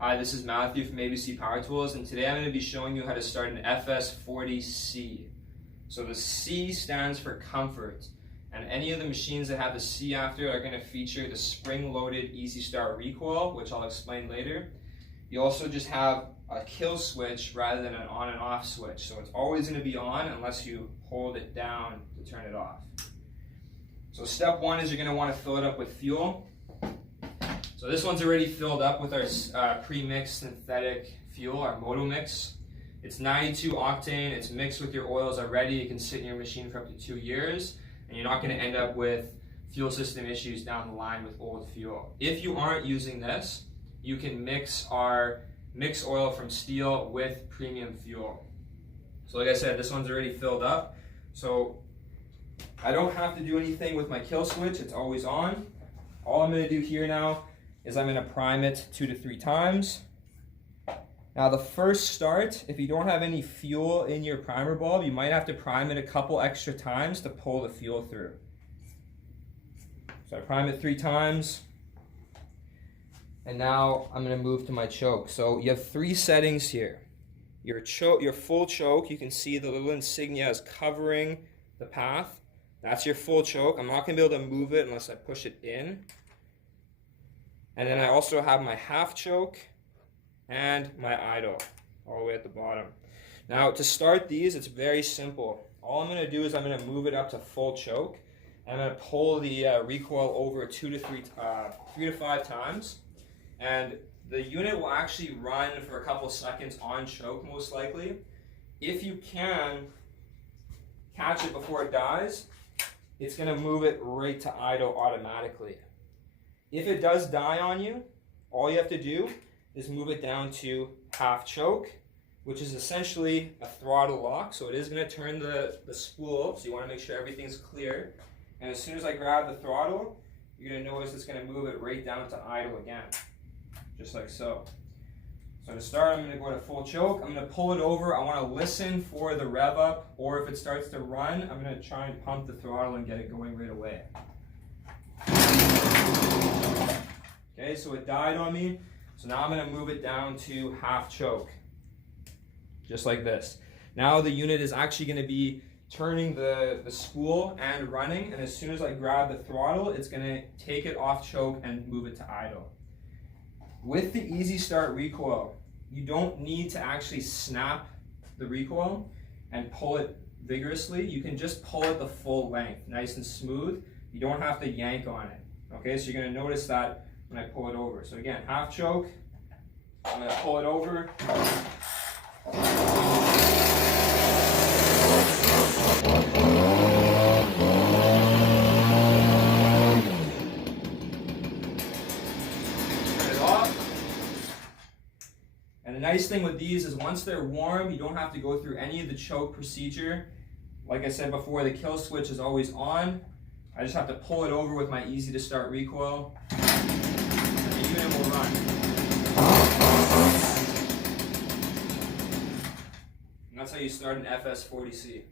Hi, this is Matthew from ABC Power Tools, and today I'm going to be showing you how to start an FS40C. So the C stands for comfort, and any of the machines that have the C after it are going to feature the spring-loaded Easy Start Recoil, which I'll explain later. You also just have a kill switch rather than an on and off switch, so it's always going to be on unless you hold it down to turn it off. So step one is you're going to want to fill it up with fuel. So this one's already filled up with our pre-mixed synthetic fuel, our Moto Mix. It's 92 octane, it's mixed with your oils already. It can sit in your machine for up to 2 years, and you're not going to end up with fuel system issues down the line with old fuel. If you aren't using this, you can mix our mix oil from Stihl with premium fuel. So like I said, this one's already filled up. So I don't have to do anything with my kill switch, it's always on. All I'm going to do here now is I'm going to prime it 2 to 3 times. Now the first start, if you don't have any fuel in your primer bulb, you might have to prime it a couple extra times to pull the fuel through. So I prime it 3 times, and now I'm going to move to my choke. So you have 3 settings here. Your full choke, you can see the little insignia is covering the path. That's your full choke. I'm not going to be able to move it unless I push it in. And then I also have my half choke and my idle all the way at the bottom. Now to start these, it's very simple. All I'm going to do is I'm going to move it up to full choke. I'm going to pull the recoil over 3 to 5 times. And the unit will actually run for a couple seconds on choke most likely. If you can catch it before it dies, it's going to move it right to idle automatically. If it does die on you, all you have to do is move it down to half choke, which is essentially a throttle lock. So it is going to turn the spool, so you want to make sure everything's clear. And as soon as I grab the throttle, you're going to notice it's going to move it right down to idle again, just like so. So to start, I'm going to go to full choke. I'm going to pull it over. I want to listen for the rev up, or if it starts to run, I'm going to try and pump the throttle and get it going right away. Okay, so it died on me. So now I'm going to move it down to half choke, just like this. Now the unit is actually going to be turning the spool and running, and as soon as I grab the throttle, it's going to take it off choke and move it to idle. With the Easy Start Recoil, you don't need to actually snap the recoil and pull it vigorously. You can just pull it the full length, nice and smooth. You don't have to yank on it. Okay, so you're going to notice that when I pull it over. So again, half choke, I'm going to pull it over. Turn it off. And the nice thing with these is once they're warm, you don't have to go through any of the choke procedure. Like I said before, the kill switch is always on. I just have to pull it over with my Easy to Start recoil, and the unit will run. And that's how you start an FS40C.